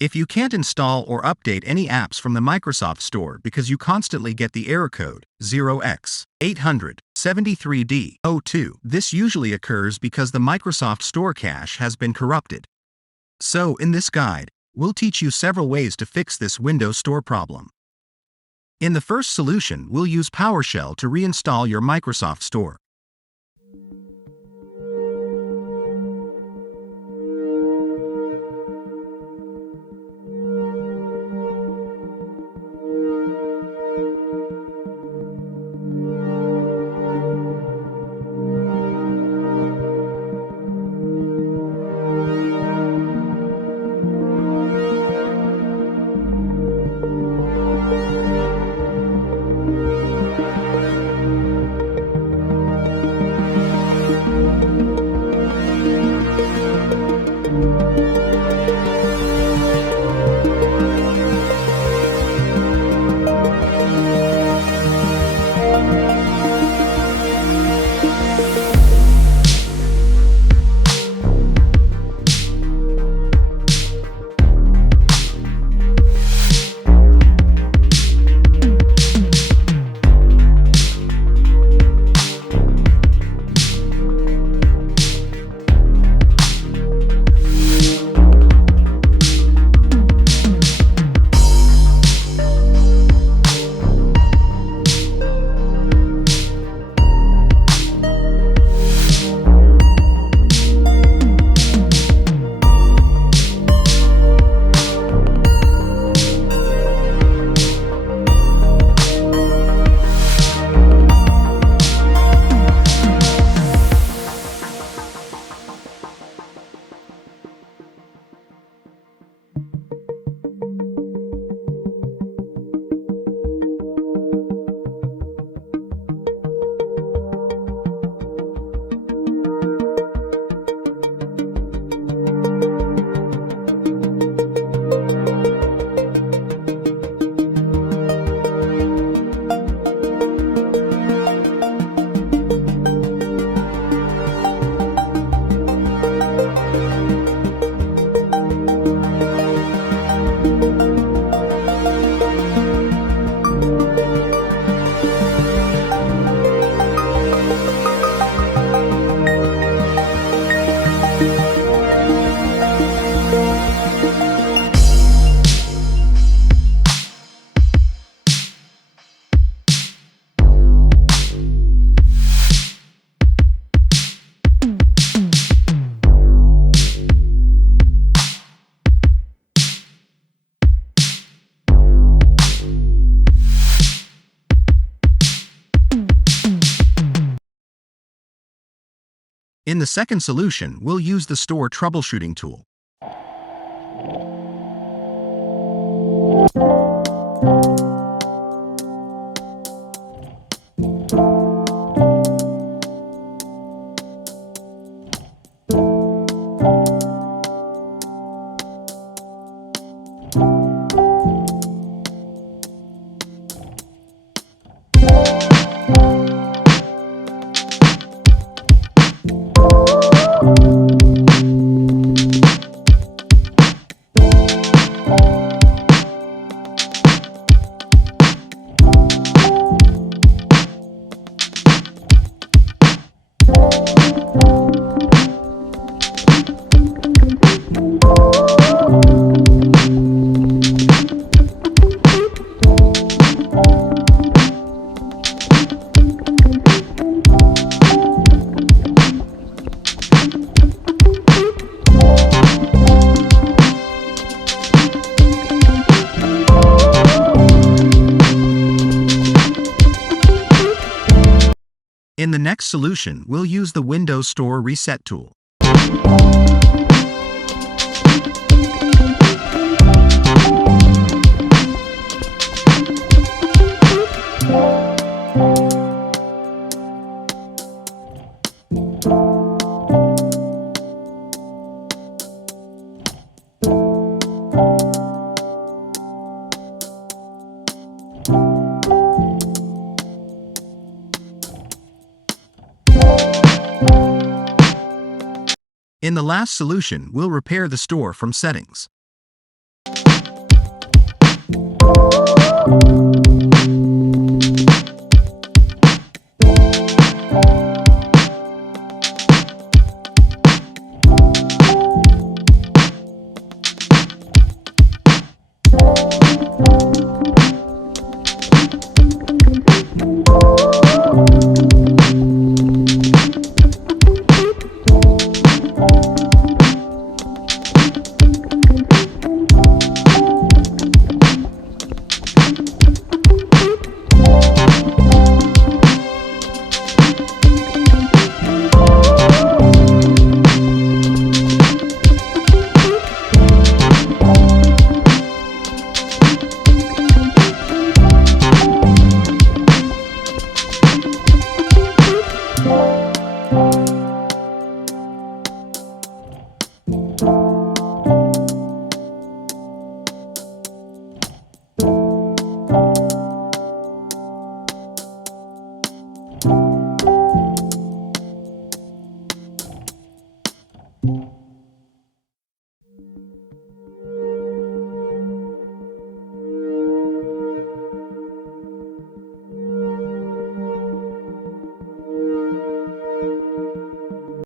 If you can't install or update any apps from the Microsoft Store because you constantly get the error code 0x80073d02, this usually occurs because the Microsoft Store cache has been corrupted. So, in this guide, we'll teach you several ways to fix this Windows Store problem. In the first solution, we'll use PowerShell to reinstall your Microsoft Store. In the second solution, we'll use the Store troubleshooting tool. In the next solution, we'll use the Windows Store Reset tool. In the last solution, we'll repair the store from settings.